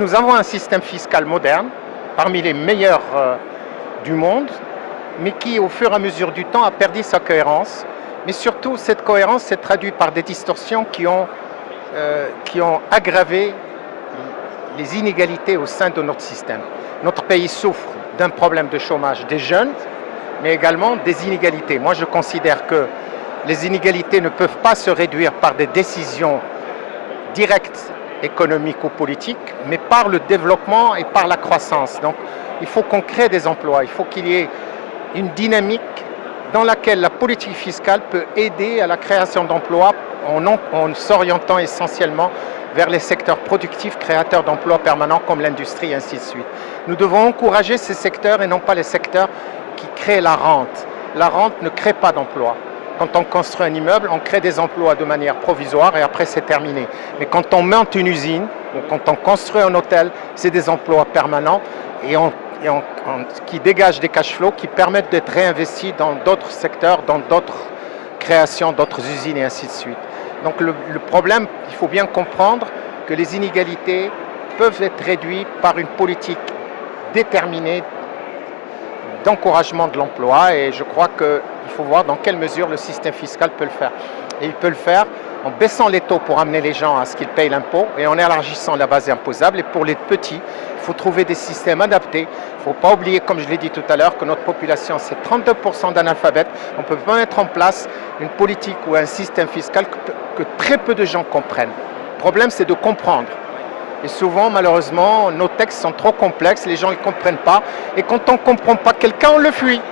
Nous avons un système fiscal moderne, parmi les meilleurs du monde, mais qui, au fur et à mesure du temps, a perdu sa cohérence. Mais surtout, cette cohérence s'est traduite par des distorsions qui ont aggravé les inégalités au sein de notre système. Notre pays souffre d'un problème de chômage des jeunes, mais également des inégalités. Moi, je considère que les inégalités ne peuvent pas se réduire par des décisions directes économiques ou politiques, mais par le développement et par la croissance. Donc, il faut qu'on crée des emplois, il faut qu'il y ait une dynamique dans laquelle la politique fiscale peut aider à la création d'emplois en s'orientant essentiellement vers les secteurs productifs créateurs d'emplois permanents comme l'industrie et ainsi de suite. Nous devons encourager ces secteurs et non pas les secteurs qui créent la rente. La rente ne crée pas d'emplois. Quand on construit un immeuble, on crée des emplois de manière provisoire et après c'est terminé. Mais quand on monte une usine ou quand on construit un hôtel, c'est des emplois permanents qui dégagent des cash flows qui permettent d'être réinvestis dans d'autres secteurs, dans d'autres créations, d'autres usines et ainsi de suite. Donc le problème, il faut bien comprendre que les inégalités peuvent être réduites par une politique déterminée d'encouragement de l'emploi et je crois qu'il faut voir dans quelle mesure le système fiscal peut le faire. Et il peut le faire en baissant les taux pour amener les gens à ce qu'ils payent l'impôt et en élargissant la base imposable. Et pour les petits, il faut trouver des systèmes adaptés. Il ne faut pas oublier, comme je l'ai dit tout à l'heure, que notre population, c'est 32% d'analphabètes. On ne peut pas mettre en place une politique ou un système fiscal que très peu de gens comprennent. Le problème, c'est de comprendre. Et souvent, malheureusement, nos textes sont trop complexes, les gens ne comprennent pas. Et quand on ne comprend pas quelqu'un, on le fuit.